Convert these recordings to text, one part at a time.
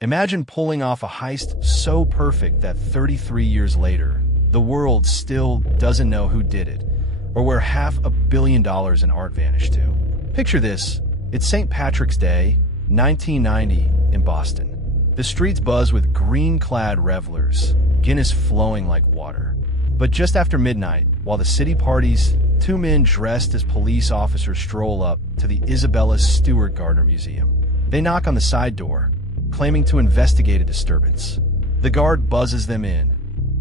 Imagine pulling off a heist so perfect that 33 years later, the world still doesn't know who did it, or where $500 million in art vanished to. Picture this. It's St. Patrick's Day, 1990, in Boston. The streets buzz with green-clad revelers, Guinness flowing like water. But just after midnight, while the city parties, two men dressed as police officers stroll up to the Isabella Stewart Gardner Museum. They knock on the side door, claiming to investigate a disturbance. The guard buzzes them in.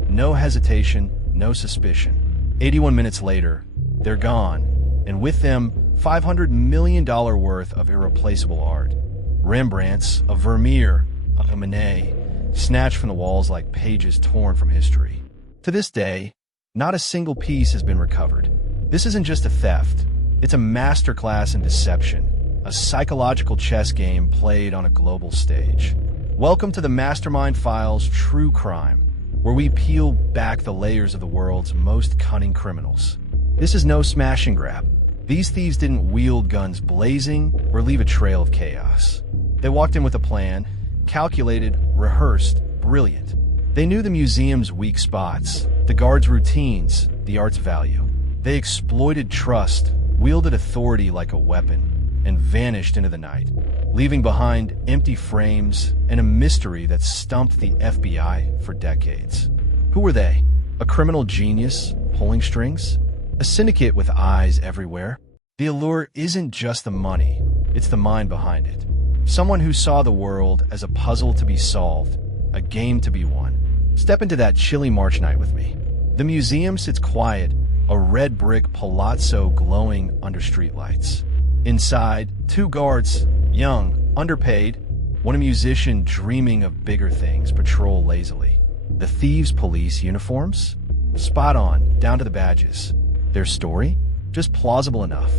No hesitation, no suspicion. 81 minutes later, they're gone, and with them, $500 million worth of irreplaceable art. Rembrandts, a Vermeer, a Monet, snatched from the walls like pages torn from history. To this day, not a single piece has been recovered. This isn't just a theft. It's a masterclass in deception, a psychological chess game played on a global stage. Welcome to the Mastermind Files True Crime, where we peel back the layers of the world's most cunning criminals. This is no smash and grab. These thieves didn't wield guns blazing or leave a trail of chaos. They walked in with a plan, calculated, rehearsed, brilliant. They knew the museum's weak spots, the guards' routines, the art's value. They exploited trust, wielded authority like a weapon, and vanished into the night, leaving behind empty frames and a mystery that stumped the FBI for decades. Who were they? A criminal genius pulling strings? A syndicate with eyes everywhere? The allure isn't just the money, it's the mind behind it. Someone who saw the world as a puzzle to be solved, a game to be won. Step into that chilly March night with me. The museum sits quiet, a red brick palazzo glowing under streetlights. Inside, two guards, young, underpaid, one a musician dreaming of bigger things, patrol lazily. The thieves' police uniforms? Spot on, down to the badges. Their story? Just plausible enough.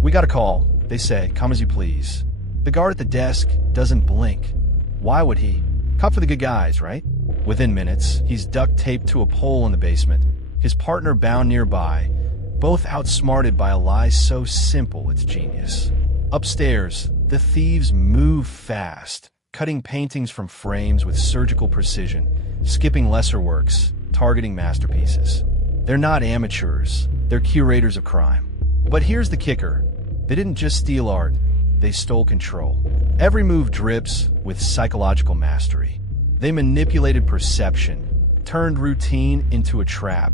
We got a call. They say, come as you please. The guard at the desk doesn't blink. Why would he? Cut for the good guys, right? Within minutes, he's duct taped to a pole in the basement, his partner bound nearby, both outsmarted by a lie so simple it's genius. Upstairs, the thieves move fast, cutting paintings from frames with surgical precision, skipping lesser works, targeting masterpieces. They're not amateurs, they're curators of crime. But here's the kicker. They didn't just steal art, they stole control. Every move drips with psychological mastery. They manipulated perception, turned routine into a trap,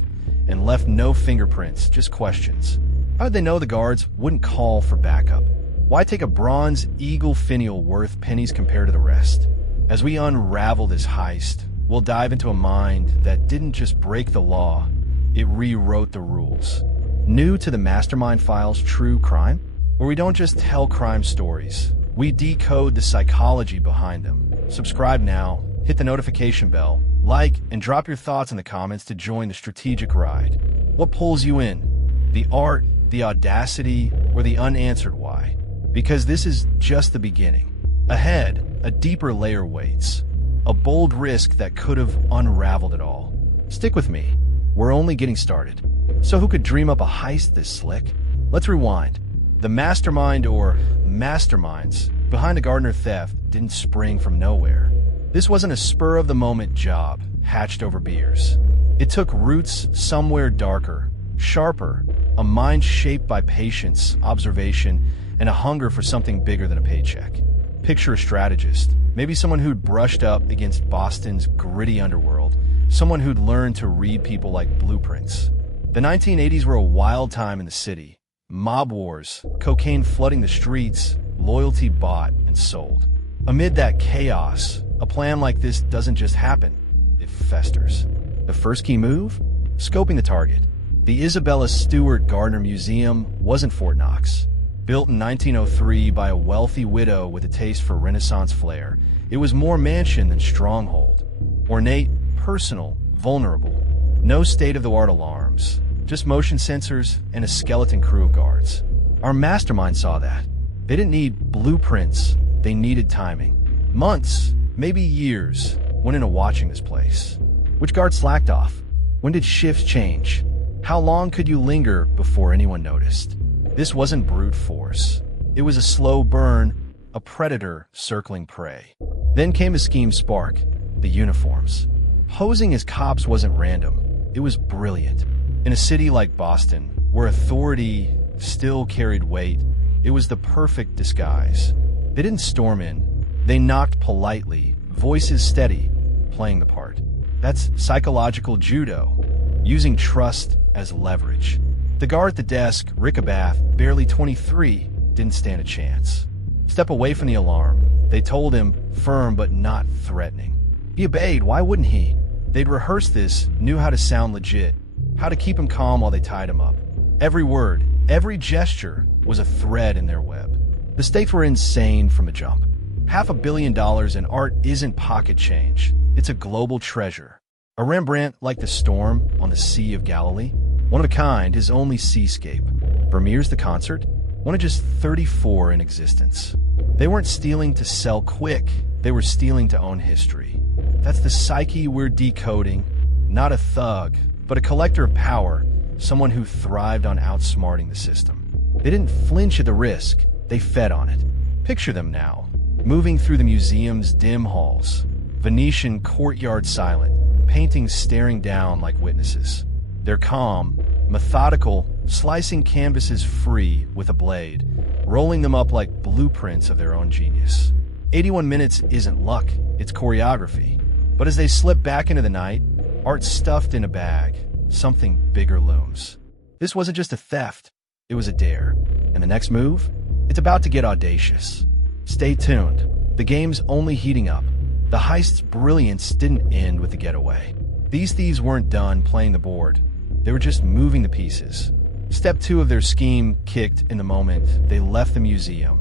and left no fingerprints, just questions. How did they know the guards wouldn't call for backup? Why take a bronze eagle finial worth pennies compared to the rest? As we unravel this heist, we'll dive into a mind that didn't just break the law, it rewrote the rules. New to the Mastermind Files True Crime, where we don't just tell crime stories, we decode the psychology behind them. Subscribe now, hit the notification bell, like, and drop your thoughts in the comments to join the strategic ride. What pulls you in? The art, the audacity, or the unanswered why? Because this is just the beginning. Ahead, a deeper layer waits. A bold risk that could have unraveled it all. Stick with me. We're only getting started. So who could dream up a heist this slick? Let's rewind. The mastermind or masterminds behind the Gardner theft didn't spring from nowhere. This wasn't a spur-of-the-moment job hatched over beers. It took roots somewhere darker, sharper, a mind shaped by patience, observation, and a hunger for something bigger than a paycheck. Picture a strategist, maybe someone who'd brushed up against Boston's gritty underworld, someone who'd learned to read people like blueprints. The 1980s were a wild time in the city. Mob wars, cocaine flooding the streets, loyalty bought and sold. Amid that chaos, a plan like this doesn't just happen, it festers. The first key move? Scoping the target. The Isabella Stewart Gardner Museum wasn't Fort Knox. Built in 1903 by a wealthy widow with a taste for Renaissance flair, it was more mansion than stronghold. Ornate, personal, vulnerable. No state-of-the-art alarms, just motion sensors and a skeleton crew of guards. Our mastermind saw that. They didn't need blueprints, they needed timing. Months, maybe years, went into watching this place. Which guard slacked off? When did shifts change? How long could you linger before anyone noticed? This wasn't brute force. It was a slow burn, a predator circling prey. Then came a scheme spark: the uniforms. Posing as cops wasn't random, it was brilliant. In a city like Boston, where authority still carried weight, it was the perfect disguise. They didn't storm in, they knocked politely, voices steady, playing the part. That's psychological judo, using trust as leverage. The guard at the desk, Rick Abath, barely 23, didn't stand a chance. Step away from the alarm, they told him, firm but not threatening. He obeyed, why wouldn't he? They'd rehearsed this, knew how to sound legit, how to keep him calm while they tied him up. Every word, every gesture was a thread in their web. The stakes were insane from the jump. $500 million in art isn't pocket change, it's a global treasure. A Rembrandt like the storm on the Sea of Galilee, one of a kind, his only seascape. Vermeer's The Concert, one of just 34 in existence. They weren't stealing to sell quick, they were stealing to own history. That's the psyche we're decoding, not a thug, but a collector of power, someone who thrived on outsmarting the system. They didn't flinch at the risk, they fed on it. Picture them now, moving through the museum's dim halls, Venetian courtyard silent, paintings staring down like witnesses. They're calm, methodical, slicing canvases free with a blade, rolling them up like blueprints of their own genius. 81 minutes isn't luck, it's choreography. But as they slip back into the night, art stuffed in a bag, something bigger looms. This wasn't just a theft, it was a dare. And the next move? It's about to get audacious. Stay tuned. The game's only heating up. The heist's brilliance didn't end with the getaway. These thieves weren't done playing the board. They were just moving the pieces. Step 2 of their scheme kicked in the moment they left the museum,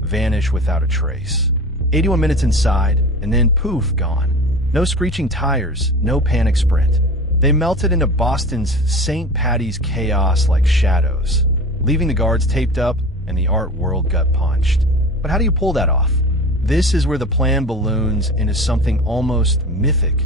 vanished without a trace. 81 minutes inside, and then poof, gone. No screeching tires, no panic sprint. They melted into Boston's St. Patty's chaos like shadows, leaving the guards taped up and the art world gut punched. But how do you pull that off? This is where the plan balloons into something almost mythic.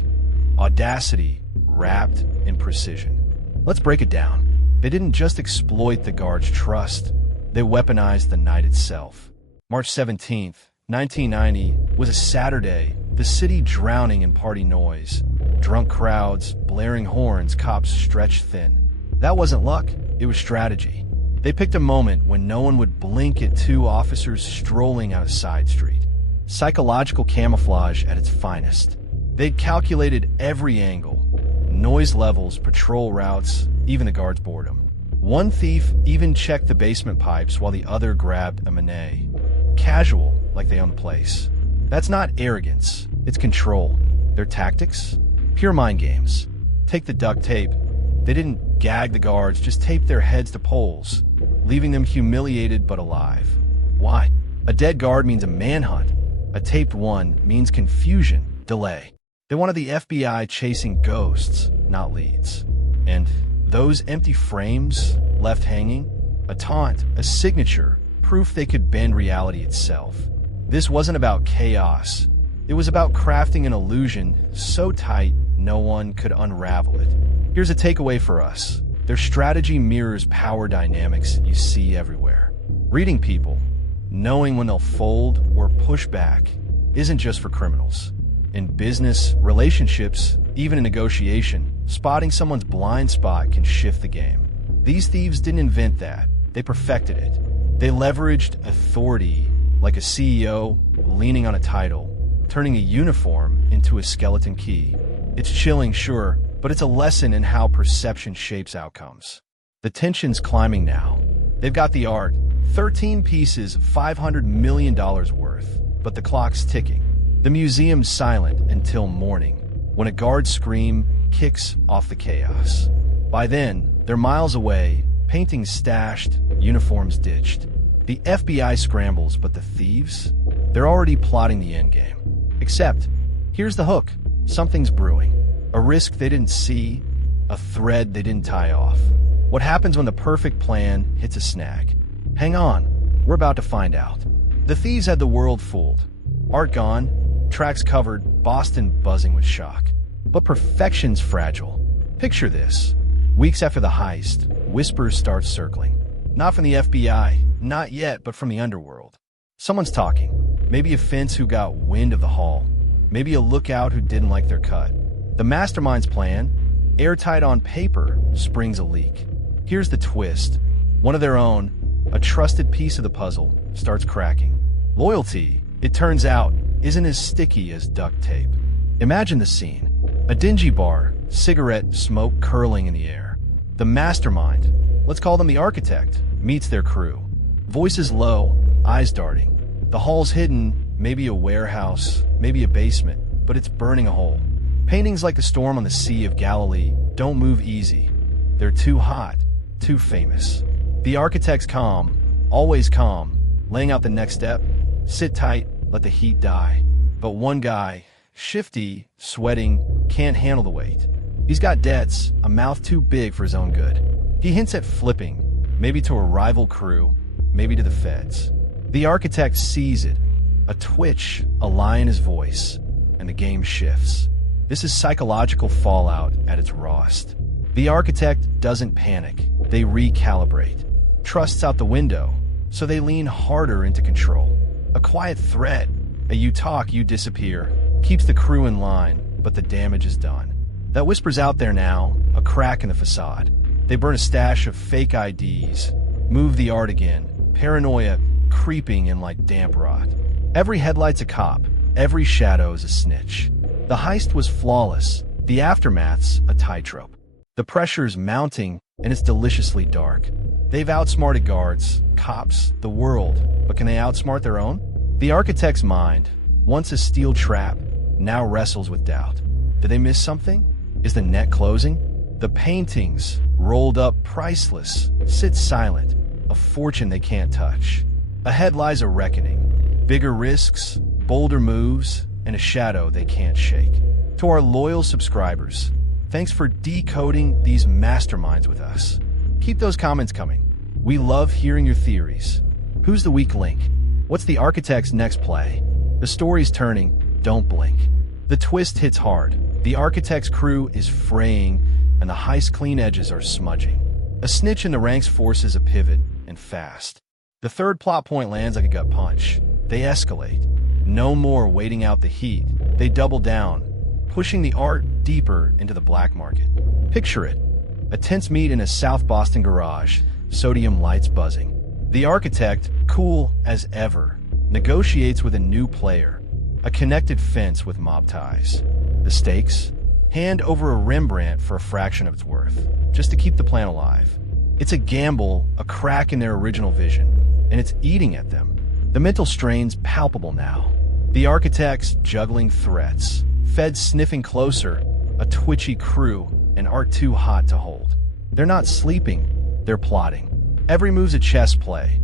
Audacity wrapped in precision. Let's break it down. They didn't just exploit the guards' trust, they weaponized the night itself. March 17th, 1990 was a Saturday, the city drowning in party noise. Drunk crowds, blaring horns, cops stretched thin. That wasn't luck, it was strategy. They picked a moment when no one would blink at 2 officers strolling out a side street. Psychological camouflage at its finest. They'd calculated every angle, noise levels, patrol routes, even the guards' boredom. One thief even checked the basement pipes while the other grabbed a Manet. Casual, like they own the place. That's not arrogance, it's control. Their tactics? Pure mind games. Take the duct tape. They didn't gag the guards, just taped their heads to poles, leaving them humiliated but alive. Why? A dead guard means a manhunt. A taped one means confusion, delay. They wanted the FBI chasing ghosts, not leads. And those empty frames left hanging? A taunt, a signature, proof they could bend reality itself. This wasn't about chaos. It was about crafting an illusion so tight no one could unravel it. Here's a takeaway for us. Their strategy mirrors power dynamics you see everywhere. Reading people, knowing when they'll fold or push back, isn't just for criminals. In business, relationships, even in negotiation, spotting someone's blind spot can shift the game. These thieves didn't invent that. They perfected it. They leveraged authority like a CEO leaning on a title, turning a uniform into a skeleton key. It's chilling, sure, but it's a lesson in how perception shapes outcomes. The tension's climbing now. They've got the art, 13 pieces, $500 million worth, but the clock's ticking. The museum's silent until morning, when a guard's scream kicks off the chaos. By then, they're miles away, paintings stashed, uniforms ditched. The FBI scrambles, but the thieves? They're already plotting the endgame. Except, here's the hook. Something's brewing. A risk they didn't see, a thread they didn't tie off. What happens when the perfect plan hits a snag? Hang on, we're about to find out. The thieves had the world fooled. Art gone, tracks covered, Boston buzzing with shock. But perfection's fragile. Picture this. Weeks after the heist, whispers start circling. Not from the FBI, not yet, but from the underworld. Someone's talking. Maybe a fence who got wind of the haul. maybe a lookout who didn't like their cut. The mastermind's plan, airtight on paper, springs a leak. Here's the twist. One of their own, a trusted piece of the puzzle, starts cracking. Loyalty, it turns out, isn't as sticky as duct tape. Imagine the scene. A dingy bar, cigarette smoke curling in the air. The mastermind, let's call them the architect, meets their crew. Voices low, eyes darting. The hall's hidden, maybe a warehouse, maybe a basement, but it's burning a hole. Paintings like the storm on the Sea of Galilee don't move easy. They're too hot, too famous. The architect's calm, always calm, laying out the next step. Sit tight, let the heat die. But one guy, shifty, sweating, can't handle the weight. He's got debts, a mouth too big for his own good. He hints at flipping, maybe to a rival crew, maybe to the feds. The architect sees it, a twitch, a lie in his voice, and the game shifts. This is psychological fallout at its rawest. The architect doesn't panic, they recalibrate. Trust's out the window, so they lean harder into control. A quiet threat, a you talk, you disappear, keeps the crew in line, but the damage is done. That whisper's out there now, a crack in the facade. They burn a stash of fake IDs, move the art again, paranoia creeping in like damp rot. Every headlight's a cop, every shadow's a snitch. The heist was flawless, the aftermath's a tightrope. The pressure's mounting, and it's deliciously dark. They've outsmarted guards, cops, the world, but can they outsmart their own? The architect's mind, once a steel trap, now wrestles with doubt. Did they miss something? Is the net closing? The paintings, rolled up priceless, sit silent, a fortune they can't touch. Ahead lies a reckoning, bigger risks, bolder moves, and a shadow they can't shake. To our loyal subscribers, thanks for decoding these masterminds with us. Keep those comments coming. We love hearing your theories. Who's the weak link? What's the architect's next play? The story's turning, don't blink. The twist hits hard. The architect's crew is fraying, and the heist's clean edges are smudging. A snitch in the ranks forces a pivot, and fast. The third plot point lands like a gut punch. They escalate. No more waiting out the heat. They double down, pushing the art deeper into the black market. Picture it. A tense meet in a South Boston garage, sodium lights buzzing. The architect, cool as ever, negotiates with a new player, a connected fence with mob ties. The stakes? Hand over a Rembrandt for a fraction of its worth, just to keep the plan alive. It's a gamble, a crack in their original vision, and it's eating at them. The mental strain's palpable now. The architect's juggling threats, feds sniffing closer, a twitchy crew, and art too hot to hold. They're not sleeping, they're plotting. Every move's a chess play.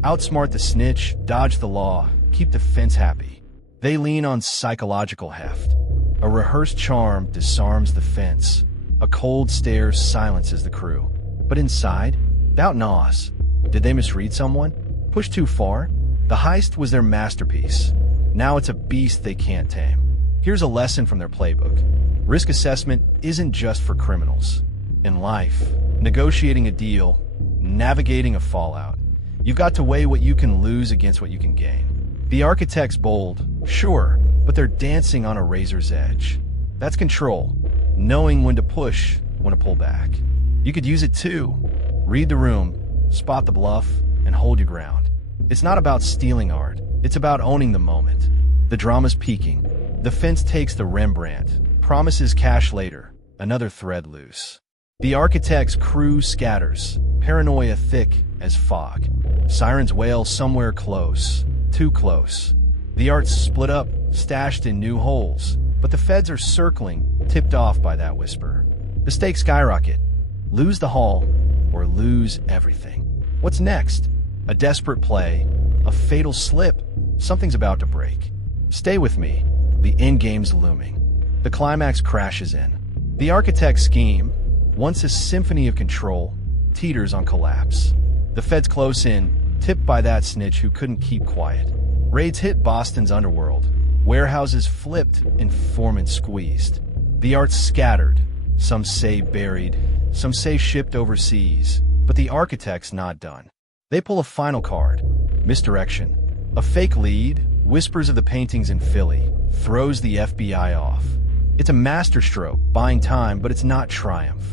Outsmart the snitch, dodge the law, keep the fence happy. They lean on psychological heft. A rehearsed charm disarms the fence. A cold stare silences the crew. But inside, doubt gnaws. Did they misread someone? Push too far? The heist was their masterpiece. Now it's a beast they can't tame. Here's a lesson from their playbook. Risk assessment isn't just for criminals. In life, negotiating a deal, navigating a fallout, you've got to weigh what you can lose against what you can gain. The architect's bold, sure, but they're dancing on a razor's edge. That's control, knowing when to push, when to pull back. You could use it too. Read the room, spot the bluff, and hold your ground. It's not about stealing art, it's about owning the moment. The drama's peaking. The fence takes the Rembrandt, promises cash later, another thread loose. The architect's crew scatters, paranoia thick as fog. Sirens wail somewhere close, too close. The art's split up, stashed in new holes, but the feds are circling, tipped off by that whisper. The stakes skyrocket. Lose the hall, or lose everything. What's next? A desperate play, a fatal slip, something's about to break. Stay with me, the endgame's looming. The climax crashes in. The architect's scheme, once a symphony of control, teeters on collapse. The feds close in, tipped by that snitch who couldn't keep quiet. Raids hit Boston's underworld. Warehouses flipped, informants squeezed. The art's scattered. Some say buried, some say shipped overseas, but the architect's not done. They pull a final card. Misdirection. A fake lead, whispers of the paintings in Philly, throws the FBI off. It's a masterstroke, buying time, but it's not triumph.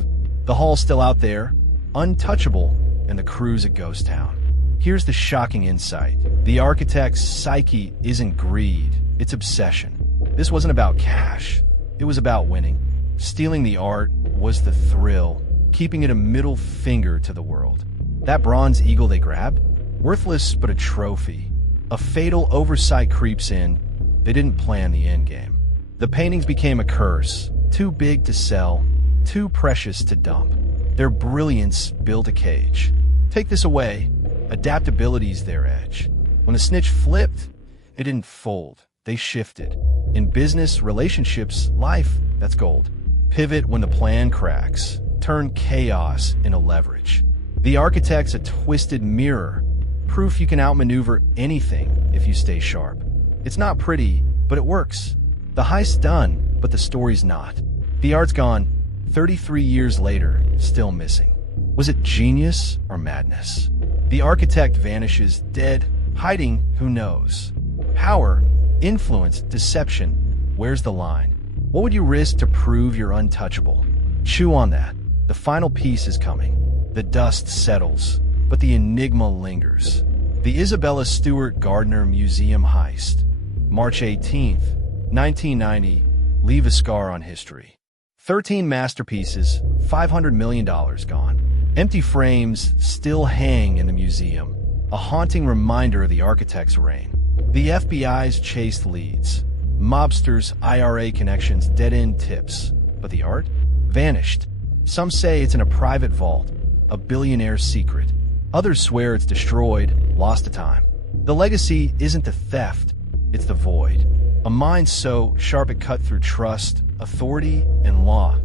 The hall's still out there, untouchable, and the crew's a ghost town. Here's the shocking insight. The architect's psyche isn't greed, it's obsession. This wasn't about cash, it was about winning. Stealing the art was the thrill, keeping it a middle finger to the world. That bronze eagle they grabbed? Worthless but a trophy. A fatal oversight creeps in. They didn't plan the endgame. The paintings became a curse, too big to sell, too precious to dump. Their brilliance built a cage. Take this away, adaptability's their edge. When the snitch flipped, it didn't fold, they shifted. In business, relationships, life, that's gold. Pivot when the plan cracks. Turn chaos into leverage. The architect's a twisted mirror, proof you can outmaneuver anything if you stay sharp. It's not pretty, but it works. The heist's done, but the story's not. The art's gone, 33 years later, still missing. Was it genius or madness? The architect vanishes, dead, hiding, who knows? Power, influence, deception, where's the line? What would you risk to prove you're untouchable? Chew on that. The final piece is coming. The dust settles, but the enigma lingers. The Isabella Stewart Gardner Museum Heist. March 18th, 1990, leave a scar on history. 13 masterpieces, $500 million gone. Empty frames still hang in the museum, a haunting reminder of the architect's reign. The FBI's chased leads. Mobsters' IRA connections, dead-end tips. But the art? Vanished. Some say it's in a private vault, a billionaire's secret. Others swear it's destroyed, lost to time. The legacy isn't the theft, it's the void. A mind so sharp it cut through trust, authority, and law,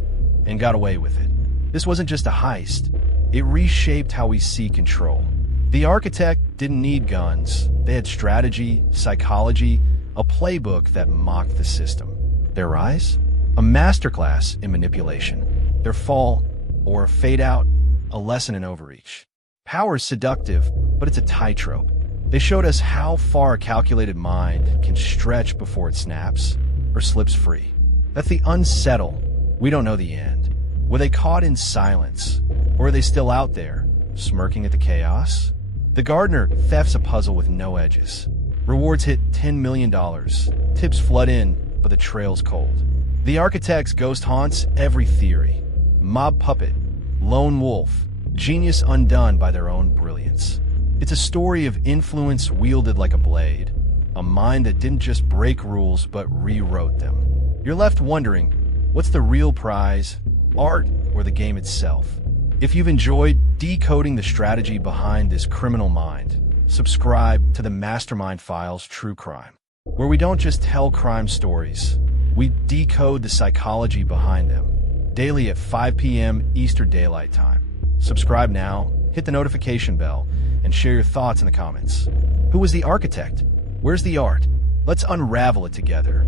and got away with it. This wasn't just a heist. It reshaped how we see control. The architect didn't need guns. They had strategy, psychology, a playbook that mocked the system. Their rise? A masterclass in manipulation. Their fall, or a fade out, a lesson in overreach. Power's seductive, but it's a tightrope. They showed us how far a calculated mind can stretch before it snaps or slips free. That's the unsettle. We don't know the end. Were they caught in silence? Or are they still out there, smirking at the chaos? The Gardner theft's a puzzle with no edges. Rewards hit $10 million. Tips flood in, but the trail's cold. The architect's ghost haunts every theory. Mob puppet, lone wolf, genius undone by their own brilliance. It's a story of influence wielded like a blade. A mind that didn't just break rules, but rewrote them. You're left wondering, what's the real prize? Art or the game itself? If you've enjoyed decoding the strategy behind this criminal mind, subscribe to the Mastermind Files True Crime, where we don't just tell crime stories, we decode the psychology behind them, daily at 5 p.m. Eastern Daylight Time. Subscribe now, hit the notification bell, and share your thoughts in the comments. Who was the architect? Where's the art? Let's unravel it together.